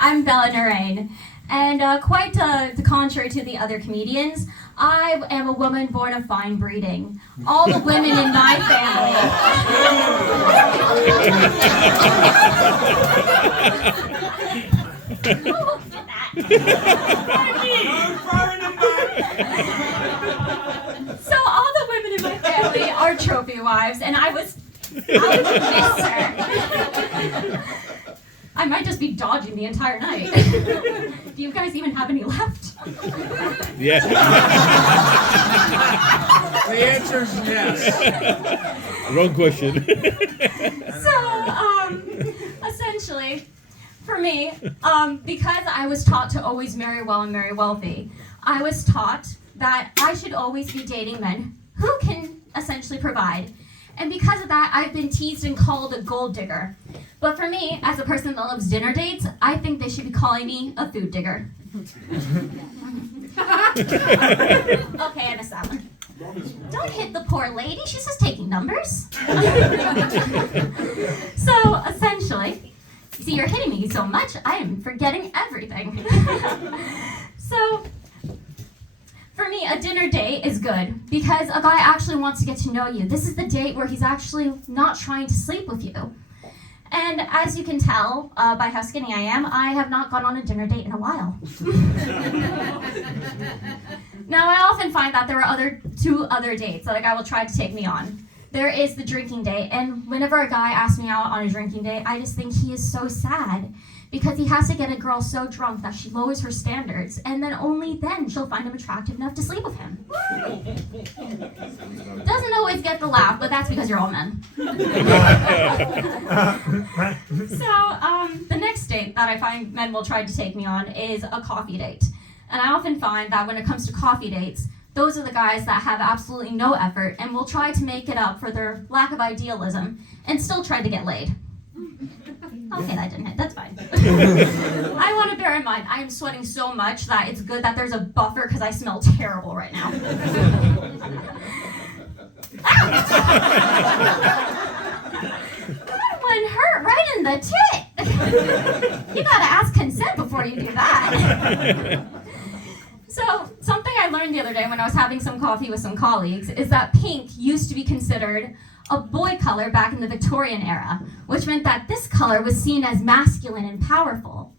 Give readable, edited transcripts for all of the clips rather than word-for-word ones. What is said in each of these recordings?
I'm Narain. And quite the contrary to the other comedians, I am a woman born of fine breeding. All the women in my family. So all the women in my family are trophy wives, and I would miss her. I might just be dodging the entire night. Do you guys even have any left? Yeah. The answer is yes. Wrong question. So, essentially, for me, because I was taught to always marry well and marry wealthy, I was taught that I should always be dating men who can essentially provide. And because of that, I've been teased and called a gold digger. But for me, as a person that loves dinner dates, I think they should be calling me a food digger. Okay, I missed that one. Don't hit the poor lady, she's just taking numbers. So, essentially, see, you're hitting me so much, I am forgetting everything. So, for me, a dinner date is good because a guy actually wants to get to know you. This is the date where he's actually not trying to sleep with you. And as you can tell by how skinny I am, I have not gone on a dinner date in a while. Now, I often find that there are two other dates that a guy will try to take me on. There is the drinking date, and whenever a guy asks me out on a drinking date, I just think he is so sad because he has to get a girl so drunk that she lowers her standards, and then only then she'll find him attractive enough to sleep with him. Doesn't always get the laugh, but that's because you're all men. So, the next date that I find men will try to take me on is a coffee date. And I often find that when it comes to coffee dates, those are the guys that have absolutely no effort and will try to make it up for their lack of idealism and still try to get laid. Okay, that didn't hit. That's fine. I want to bear in mind, I am sweating so much that it's good that there's a buffer because I smell terrible right now. That one hurt right in the tit. You gotta ask consent before you do that. So, something I learned the other day when I was having some coffee with some colleagues is that pink used to be considered a boy color back in the Victorian era, which meant that this color was seen as masculine and powerful.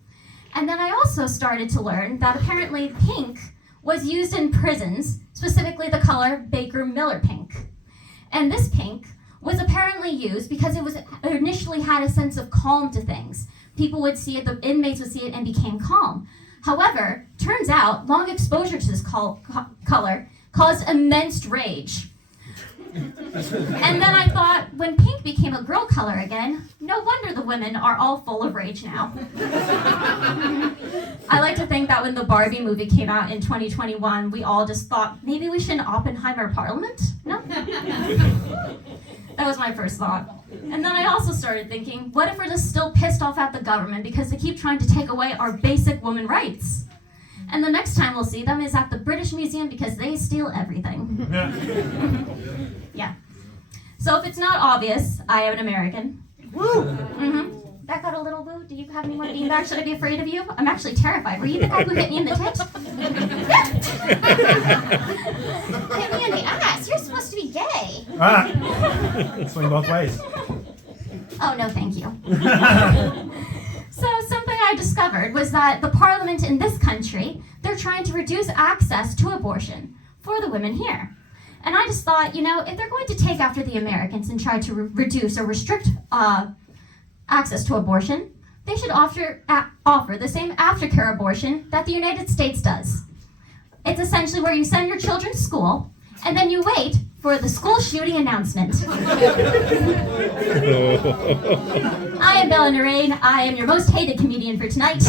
And then I also started to learn that apparently pink was used in prisons, specifically the color Baker Miller pink. And this pink was apparently used because it initially had a sense of calm to things. People would see it, the inmates would see it and became calm. However, turns out long exposure to this color caused immense rage. And then I thought, when pink became a girl color again, no wonder the women are all full of rage now. I like to think that when the Barbie movie came out in 2021, we all just thought, maybe we should Oppenheimer Parliament? No? That was my first thought. And then I also started thinking, what if we're just still pissed off at the government because they keep trying to take away our basic women rights? And the next time we'll see them is at the British Museum because they steal everything. Yeah. So if it's not obvious, I am an American. Woo! Mm-hmm. That got a little woo. Do you have anyone beanbag? Should I be afraid of you? I'm actually terrified. Were you the guy who hit me in the tit? Hit me in the ass. You're supposed to be gay. Swing both ways. Oh, no, thank you. So something I discovered was that the parliament in this country, they're trying to reduce access to abortion for the women here. And I just thought, if they're going to take after the Americans and try to reduce or restrict access to abortion, they should offer the same aftercare abortion that the United States does. It's essentially where you send your children to school, and then you wait for the school shooting announcement. I am Narain. I am your most hated comedian for tonight.